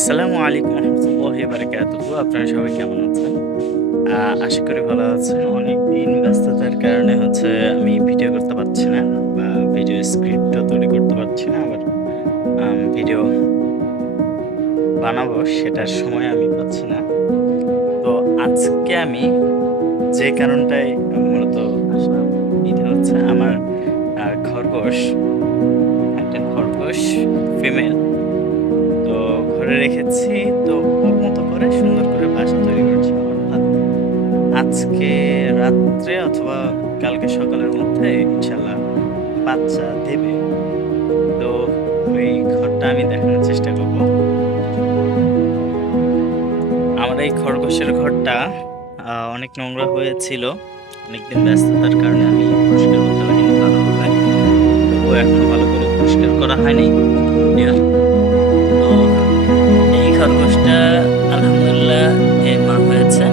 আসসালামু আলাইকুম রহমতুল্লাহি বারাকাতুহু। আপনারা সবাই কেমন আছেন? আশা করি ভালো আছেন। অনেকদিন ব্যস্ততার কারণে আমি ভিডিও করতে পারছি না বা ভিডিও স্ক্রিপ্টও তৈরি করতে পারছি না। আবার ভিডিও বানাবো সেটার সময় আমি পাচ্ছি না। তো আজকে আমি যে কারণটায় মূলত আসলাম এটা হচ্ছে আমার খরগোশ, একটা খরগোশ ফিমেল। তো ঘরে রেখেছি। তো ওর মতো করে সুন্দর করে বাসা তৈরি করছি। অর্থাৎ আজকে রাত্রে অথবা কালকে সকালের মধ্যে ইনশাল্লাহ বাচ্চা দেবে। তো ওই ঘরটা আমি দেখানোর চেষ্টা করব। আমার এই খরগোশের ঘরটা অনেক নোংরা হয়েছিল। অনেকদিন ব্যস্ততার কারণে আমি পরিষ্কার করতে পারিনি ভালোভাবে। তবুও এখনো ভালো করে পরিষ্কার করা হয়নি। তো এই খরগোশটা আলহামদুলিল্লাহ মা হয়েছে।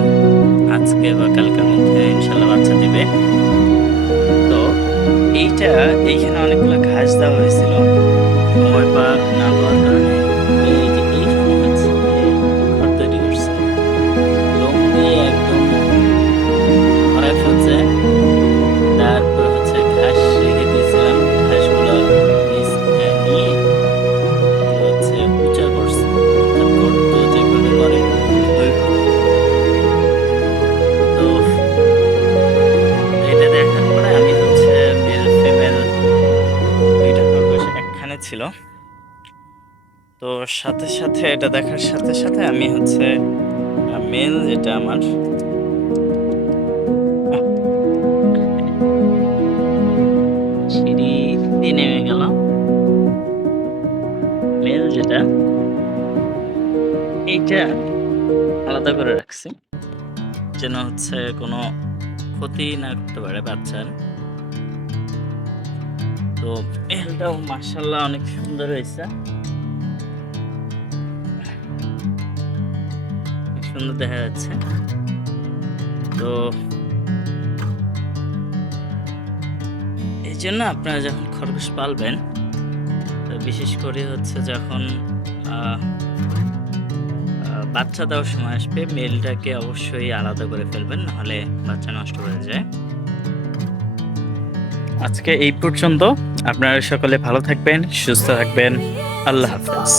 আজকে বা কালকের মধ্যে ইনশাল্লাহ বাচ্চা দিবে। তো এইখানে অনেকগুলো ঘাস দেওয়া হয়েছিল। সময় না পাওয়ার কারণে এই যে এইখানে ঘর তৈরি করছে, লোম দিয়ে একদম ভরায় ফেলছে। তারপর ঘাস রেখে দিয়েছিলাম, ঘাসগুলো নিয়ে উঁচা করছে, অর্থাৎ গর্ত যেভাবে করে ওইভাবে। তো এটা দেখার পরে আমি মেল ফিমেল দুইটা খরগোশ একখানে ছিল। তো সাথে সাথে এটা দেখার সাথে সাথে আমি মেল যেটা আমার সিঁড়ি দিয়ে নেমে গেল। মেল যেটা এইটা আলাদা করে রাখছি যেন কোনো ক্ষতি না করতে পারে বাচ্চার। তো মেলটাও মাশাআল্লাহ অনেক সুন্দর হয়েছে, সুন্দর দেখা যাচ্ছে। তো এই জন্য আপনারা যখন খরগোশ পালবেন, তো বিশেষ করে যখন বাচ্চা দেওয়ার সময় আসবে, মেলটাকে অবশ্যই আলাদা করে ফেলবেন, নাহলে বাচ্চা নষ্ট হয়ে যায়। আজকে এই পর্যন্ত। আপনারা সকলে ভালো থাকবেন, সুস্থ থাকবেন। আল্লাহ হাফেজ।